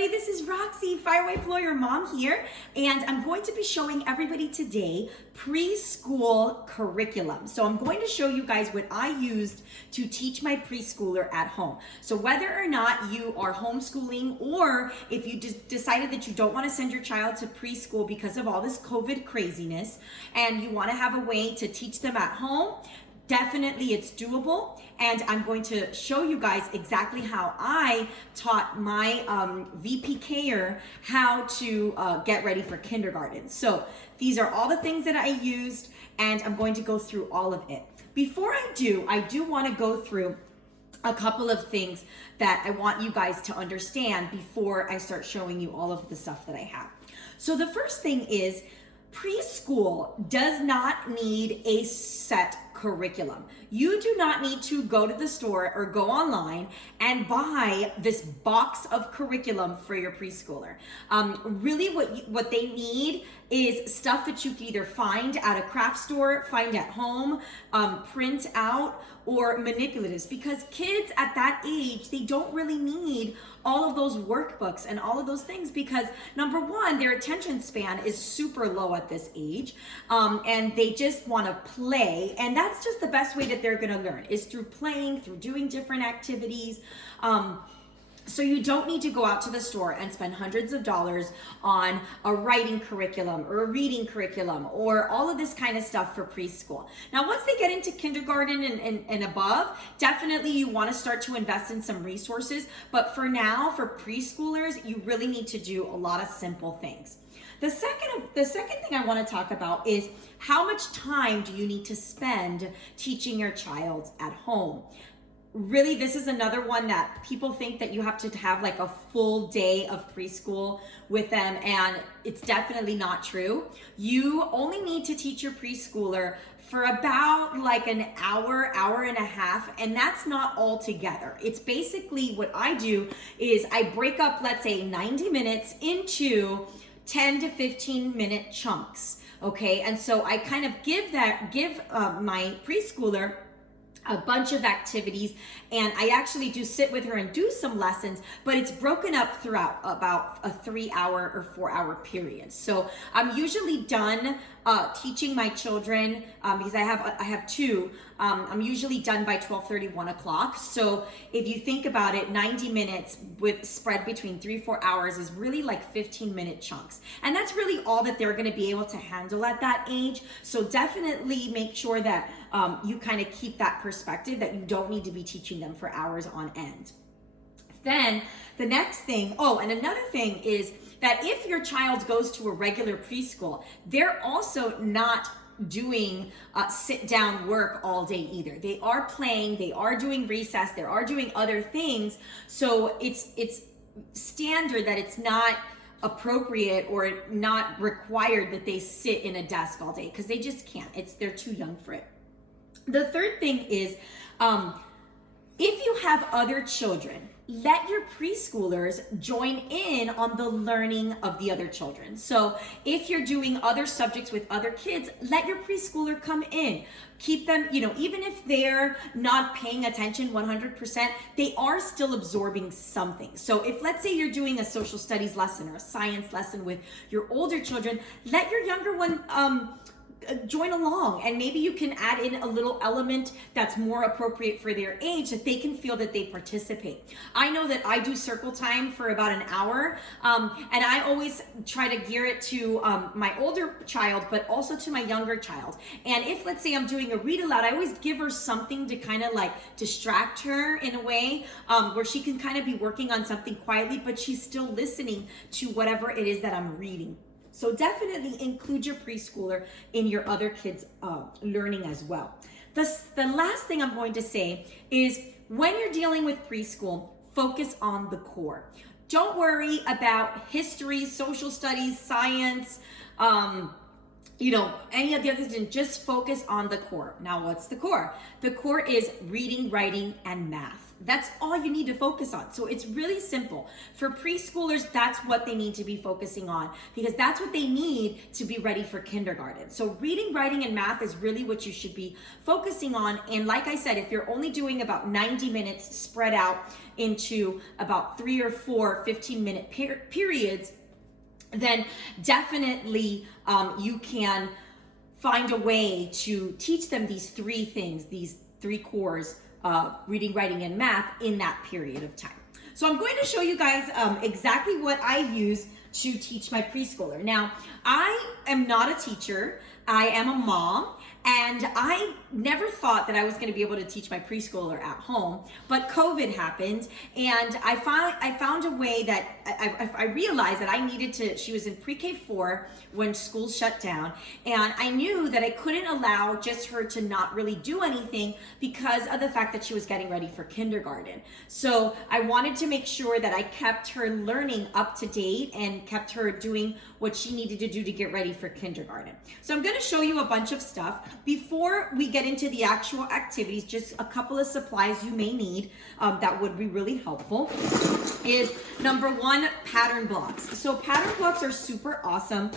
everybody, this is Roxy, Fireway Flow, your mom here, and I'm going to be showing everybody today preschool curriculum. So I'm going to show you guys what I used to teach my preschooler at home. So whether or not you are homeschooling, or if you just decided that you don't want to send your child to preschool because of all this COVID craziness, and you want to have a way to teach them at home, definitely it's doable, and I'm going to show you guys exactly how I taught my VPKer how to get ready for kindergarten. So these are all the things that I used, and I'm going to go through all of it. Before I do want to go through a couple of things that I want you guys to understand before I start showing you all of the stuff that I have. So the first thing is, preschool does not need a set curriculum. You do not need to go to the store or go online and buy this box of curriculum for your preschooler. Really what they need is stuff that you can either find at a craft store, find at home, print out, or manipulatives, because kids at that age, they don't really need all of those workbooks and all of those things, because number one, their attention span is super low at this age, and they just want to play, and that's just the best way that they're going to learn, is through playing, through doing different activities. So you don't need to go out to the store and spend hundreds of dollars on a writing curriculum or a reading curriculum or all of this kind of stuff for preschool. Now, once they get into kindergarten and above, definitely you want to start to invest in some resources. But for now, for preschoolers, you really need to do a lot of simple things. The second thing I want to talk about is, how much time do you need to spend teaching your child at home? Really, this is another one that people think that you have to have like a full day of preschool with them, and it's definitely not true. You only need to teach your preschooler for about like an hour, hour and a half, and that's not all together. It's basically, what I do is I break up, let's say 90 minutes into 10 to 15 minute chunks, okay? And so I kind of give my preschooler a bunch of activities, and I actually do sit with her and do some lessons, but it's broken up throughout about a 3-hour or 4-hour period. So I'm usually done teaching my children, because I have two. I'm usually done by 12:30, 1 o'clock. So if you think about it, 90 minutes with spread between 3-4 hours is really like 15-minute chunks. And that's really all that they're gonna be able to handle at that age. So definitely make sure that you kind of keep that perspective, that you don't need to be teaching them for hours on end. Then the next thing, and another thing is that if your child goes to a regular preschool, they're also not doing sit down work all day either. They are playing, they are doing recess, they are doing other things. So it's standard that it's not appropriate or not required that they sit in a desk all day, because they just can't. They're too young for it. The third thing is, if you have other children, let your preschoolers join in on the learning of the other children. So if you're doing other subjects with other kids, let your preschooler come in. Keep them, even if they're not paying attention 100%, they are still absorbing something. So if, let's say, you're doing a social studies lesson or a science lesson with your older children, let your younger one join along, and maybe you can add in a little element that's more appropriate for their age, that they can feel that they participate. I know that I do circle time for about an hour, and I always try to gear it to my older child, but also to my younger child. And if, let's say, I'm doing a read aloud, I always give her something to kind of like distract her in a way, where she can kind of be working on something quietly, but she's still listening to whatever it is that I'm reading. So definitely include your preschooler in your other kids' learning as well. The last thing I'm going to say is, when you're dealing with preschool, focus on the core. Don't worry about history, social studies, science, any of the others didn't. Just focus on the core. Now, what's the core? The core is reading, writing, and math. That's all you need to focus on. So it's really simple. For preschoolers, that's what they need to be focusing on, because that's what they need to be ready for kindergarten. So reading, writing, and math is really what you should be focusing on. And like I said, if you're only doing about 90 minutes spread out into about 3 or 4 15-minute periods, then definitely you can find a way to teach them these 3 things, these 3 cores, reading, writing, and math in that period of time. So I'm going to show you guys exactly what I use to teach my preschooler. Now, I am not a teacher. I am a mom, and I never thought that I was going to be able to teach my preschooler at home, but COVID happened, and I found a way that I realized that I needed to. She was in pre-K 4 when school shut down, and I knew that I couldn't allow just her to not really do anything because of the fact that she was getting ready for kindergarten. So I wanted to make sure that I kept her learning up to date and kept her doing what she needed to do to get ready for kindergarten. So I'm going to show you a bunch of stuff. Before we get into the actual activities, just a couple of supplies you may need that would be really helpful is number 1, pattern blocks. So pattern blocks are super awesome.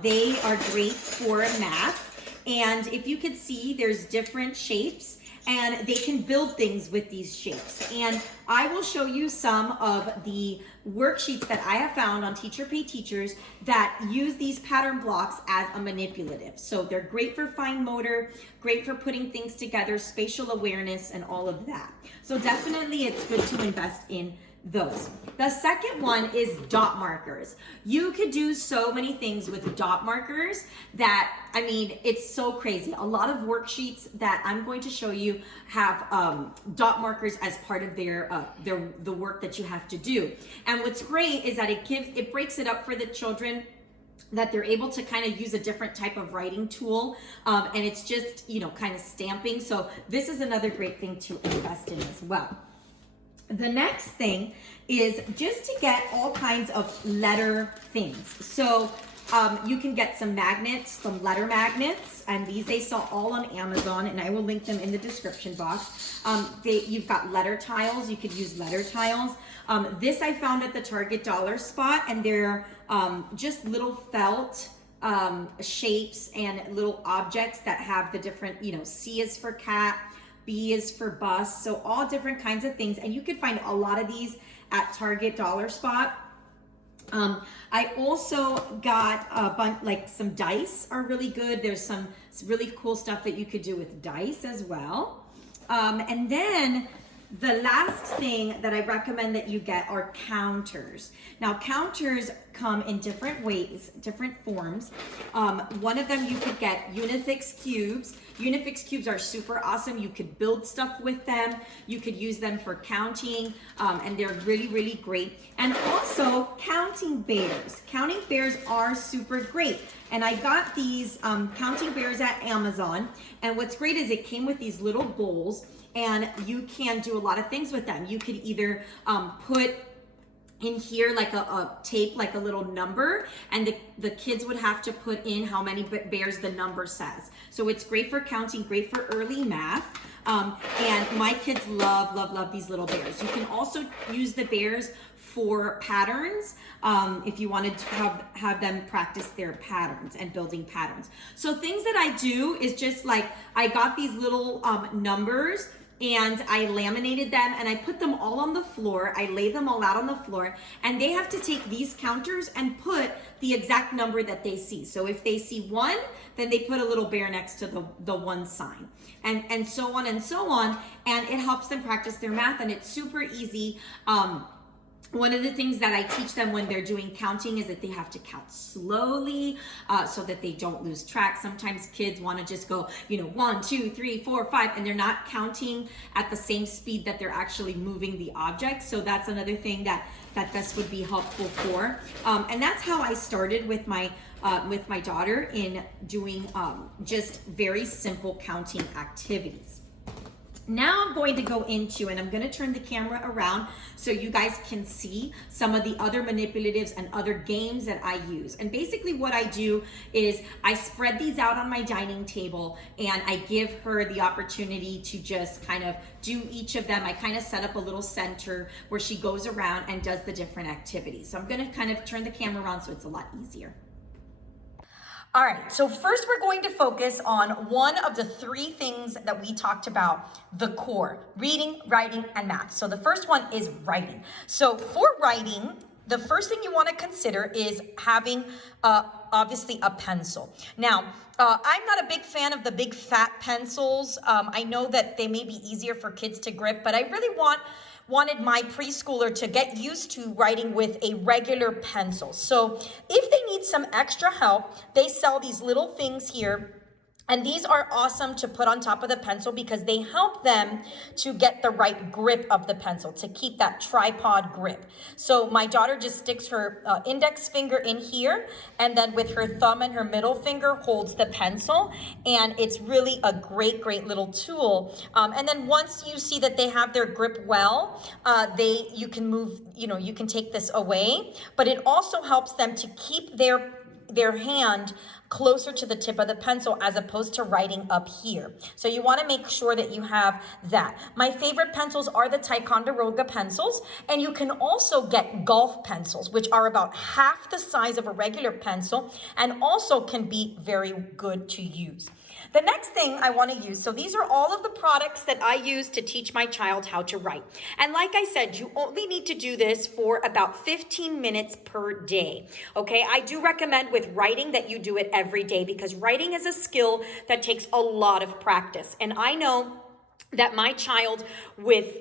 They are great for math. And if you could see, there's different shapes, and they can build things with these shapes. And I will show you some of the worksheets that I have found on Teacher Pay Teachers that use these pattern blocks as a manipulative. So they're great for fine motor, great for putting things together, spatial awareness, and all of that. So definitely it's good to invest in those. The second one is dot markers. You could do so many things with dot markers that, I mean, it's so crazy. A lot of worksheets that I'm going to show you have dot markers as part of the work that you have to do. And what's great is that it breaks it up for the children, that they're able to kind of use a different type of writing tool, and it's just, kind of stamping. So this is another great thing to invest in as well. The next thing is just to get all kinds of letter things. So you can get some magnets, some letter magnets, and these they sell all on Amazon, and I will link them in the description box. You've got letter tiles. You could use letter tiles. This I found at the Target dollar spot, and they're just little felt shapes and little objects that have the different, C is for cat, B is for bus, so all different kinds of things. And you could find a lot of these at Target dollar spot. I also got a bunch, like some dice are really good. There's some really cool stuff that you could do with dice as well. And then the last thing that I recommend that you get are counters. Now, counters come in different ways, different forms. One of them you could get Unifix cubes. Unifix cubes are super awesome. You could build stuff with them. You could use them for counting, and they're really, really great. And also counting bears. Counting bears are super great. And I got these counting bears at Amazon. And what's great is it came with these little bowls, and you can do a lot of things with them. You could either put in here like a tape, like a little number, and the kids would have to put in how many bears the number says. So it's great for counting, great for early math. And my kids love these little bears. You can also use the bears for patterns if you wanted to have them practice their patterns and building patterns. So things that I do is just like, I got these little numbers, and I laminated them, and I put them all on the floor. I lay them all out on the floor, and they have to take these counters and put the exact number that they see. So if they see 1, then they put a little bear next to the 1 sign, and so on and so on. And it helps them practice their math, and it's super easy. One of the things that I teach them when they're doing counting is that they have to count slowly so that they don't lose track. Sometimes kids want to just go, 1, 2, 3, 4, 5, and they're not counting at the same speed that they're actually moving the object. So that's another thing that this would be helpful for. And that's how I started with my daughter in doing just very simple counting activities. Now I'm going to go into, and I'm going to turn the camera around so you guys can see some of the other manipulatives and other games that I use. And basically what I do is I spread these out on my dining table and I give her the opportunity to just kind of do each of them. I kind of set up a little center where she goes around and does the different activities. So I'm going to kind of turn the camera around so it's a lot easier. All right, so first we're going to focus on one of the three things that we talked about, the core: reading, writing, and math. So the first one is writing. So for writing, the first thing you want to consider is having obviously a pencil. Now, I'm not a big fan of the big fat pencils. I know that they may be easier for kids to grip, but I really wanted my preschooler to get used to writing with a regular pencil. So if they need some extra help, they sell these little things here. And these are awesome to put on top of the pencil because they help them to get the right grip of the pencil, to keep that tripod grip. So my daughter just sticks her index finger in here, and then with her thumb and her middle finger holds the pencil. And it's really a great, great little tool. And then once you see that they have their grip well, you can move, you can take this away. But it also helps them to keep their hand closer to the tip of the pencil as opposed to writing up here. So you want to make sure that you have that. My favorite pencils are the Ticonderoga pencils, and you can also get golf pencils, which are about half the size of a regular pencil and also can be very good to use. The next thing I want to use, so these are all of the products that I use to teach my child how to write. And like I said, you only need to do this for about 15 minutes per day. Okay, I do recommend with writing that you do it every day because writing is a skill that takes a lot of practice. And I know that my child with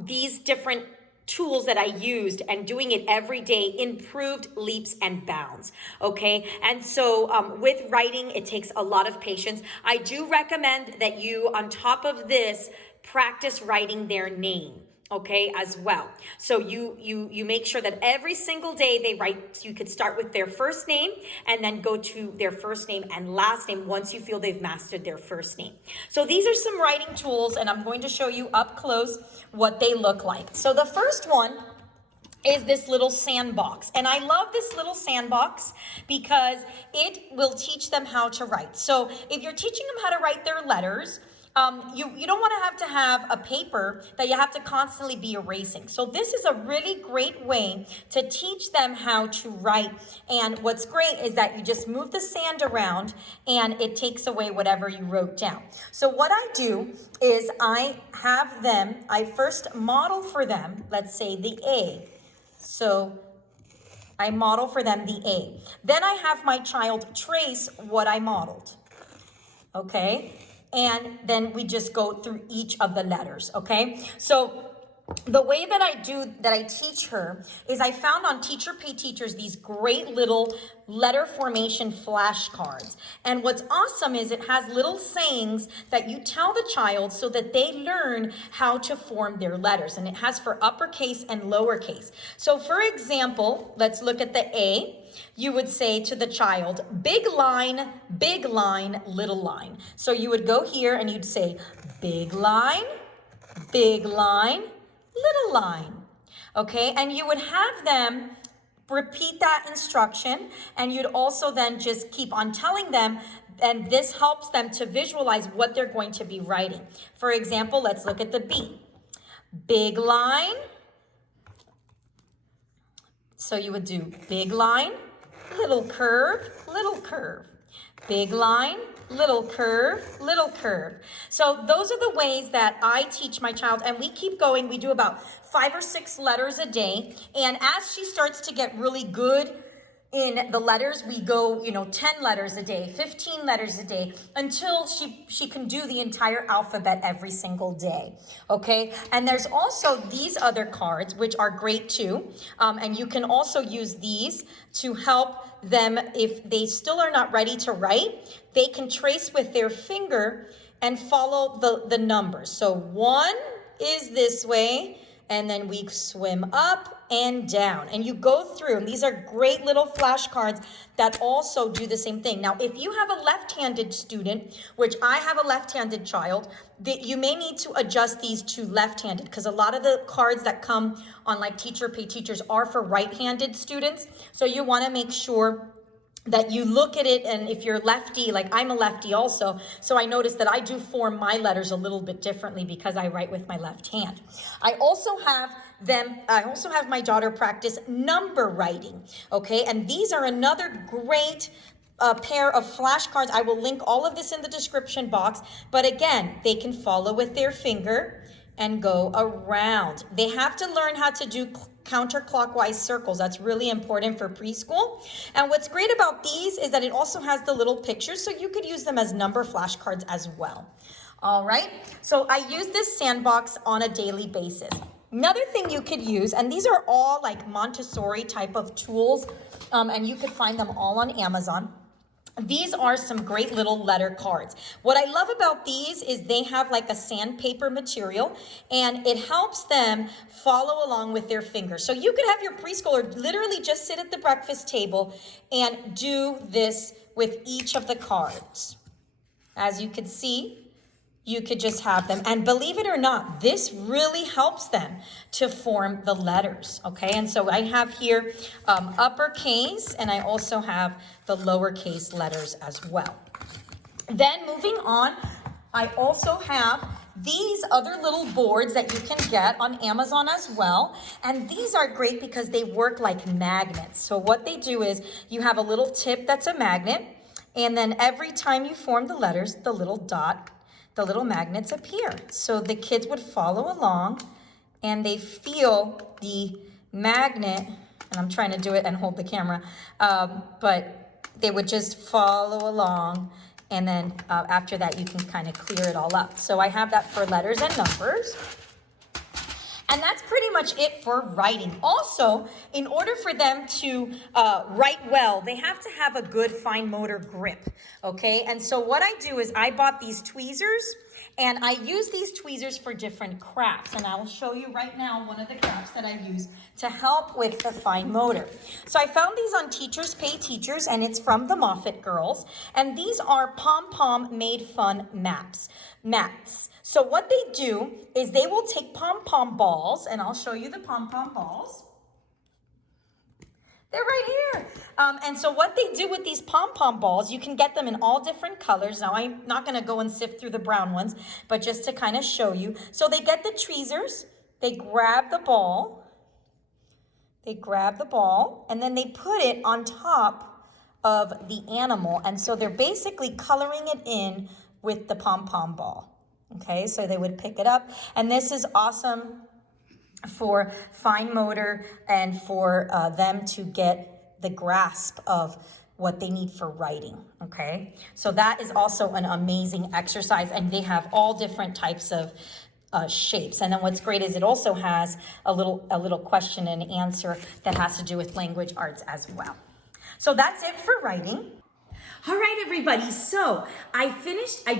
these different tools that I used and doing it every day improved leaps and bounds. Okay. And so with writing, it takes a lot of patience. I do recommend that you, on top of this, practice writing their name. Okay, as well. So you make sure that every single day they write. So you could start with their first name and then go to their first name and last name once you feel they've mastered their first name. So these are some writing tools, and I'm going to show you up close what they look like. So the first one is this little sandbox. And I love this little sandbox because it will teach them how to write. So if you're teaching them how to write their letters, you don't want to have a paper that you have to constantly be erasing. So this is a really great way to teach them how to write. And what's great is that you just move the sand around and it takes away whatever you wrote down. So what I do is I first model for them, let's say the A. So I model for them the A. Then I have my child trace what I modeled. Okay? And then we just go through each of the letters, okay? So the way that I teach her is I found on Teacher Pay Teachers these great little letter formation flashcards. And what's awesome is it has little sayings that you tell the child so that they learn how to form their letters. And it has for uppercase and lowercase. So for example, let's look at the A. You would say to the child, big line, little line. So you would go here and you'd say, big line, little line. Okay, and you would have them repeat that instruction, and you'd also then just keep on telling them, and this helps them to visualize what they're going to be writing. For example, let's look at the B. Big line. So you would do big line, little curve, big line, little curve. So those are the ways that I teach my child, and we keep going. We do about 5 or 6 letters a day. And as she starts to get really good in the letters, we go, 10 letters a day, 15 letters a day, until she can do the entire alphabet every single day, okay? And there's also these other cards, which are great too, and you can also use these to help them if they still are not ready to write. They can trace with their finger and follow the numbers. So 1 is this way, and then we swim up and down. And you go through, and these are great little flashcards that also do the same thing. Now, if you have a left-handed student, which I have a left-handed child, you may need to adjust these to left-handed, because a lot of the cards that come on like Teacher Pay Teachers are for right-handed students. So you want to make sure that you look at it, and if you're lefty, like I'm a lefty also, so I noticed that I do form my letters a little bit differently because I write with my left hand. I also have my daughter practice number writing, okay? And these are another great pair of flashcards. I will link all of this in the description box, but again, they can follow with their finger and go around. They have to learn how to do counterclockwise circles. That's really important for preschool. And what's great about these is that it also has the little pictures, so you could use them as number flashcards as well. All right, so I use this sandbox on a daily basis. Another thing you could use, and these are all like Montessori type of tools, and you could find them all on Amazon. These are some great little letter cards. What I love about these is they have like a sandpaper material, and it helps them follow along with their fingers. So you could have your preschooler literally just sit at the breakfast table and do this with each of the cards. As you can see, you could just have them. And believe it or not, this really helps them to form the letters, okay? And so I have here uppercase, and I also have the lowercase letters as well. Then moving on, I also have these other little boards that you can get on Amazon as well. And these are great because they work like magnets. So what they do is you have a little tip that's a magnet, and then every time you form the letters, the little dot, the little magnets appear. So the kids would follow along and they feel the magnet, and I'm trying to do it and hold the camera, but they would just follow along, and then after that you can kind of clear it all up. So I have that for letters and numbers. And that's pretty much it for writing. Also, in order for them to write well, they have to have a good fine motor grip, okay? And so what I do is I bought these tweezers, and I use these tweezers for different crafts. And I will show you right now one of the crafts that I use to help with the fine motor. So I found these on Teachers Pay Teachers, and it's from the Moffat Girls. And these are pom-pom made fun mats. So what they do is they will take pom-pom balls, and I'll show you the pom-pom balls. They're right here. And so what they do with these pom-pom balls, you can get them in all different colors. Now, I'm not going to go and sift through the brown ones, but just to kind of show you. So they get the tweezers, they grab the ball, and then they put it on top of the animal. And so they're basically coloring it in with the pom-pom ball. Okay, so they would pick it up. And this is awesome for fine motor and for them to get the grasp of what they need for writing, okay? So that is also an amazing exercise, and they have all different types of shapes. And then what's great is it also has a little question and answer that has to do with language arts as well. So that's it for writing. All right, everybody, so I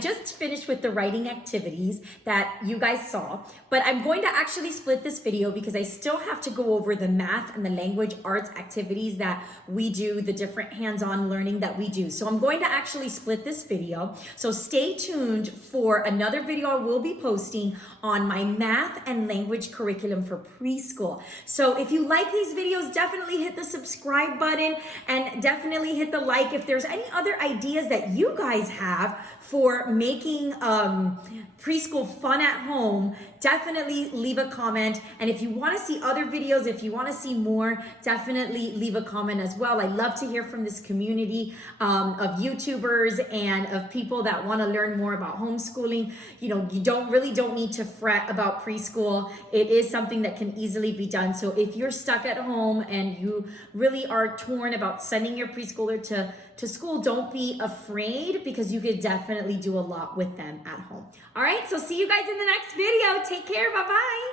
just finished with the writing activities that you guys saw, but I'm going to actually split this video because I still have to go over the math and the language arts activities that we do, the different hands-on learning that we do. So I'm going to actually split this video. So stay tuned for another video I will be posting on my math and language curriculum for preschool. So if you like these videos, definitely hit the subscribe button and definitely hit the like. If there's any other ideas that you guys have for making preschool fun at home, definitely leave a comment. And if you want to see other videos, if you want to see more, definitely leave a comment as well. I love to hear from this community of YouTubers and of people that want to learn more about homeschooling. You know, you don't need to fret about preschool. It is something that can easily be done. So if you're stuck at home and you really are torn about sending your preschooler to school, don't be afraid, because you could definitely do a lot with them at home. All right, so see you guys in the next video. Take care. Bye-bye.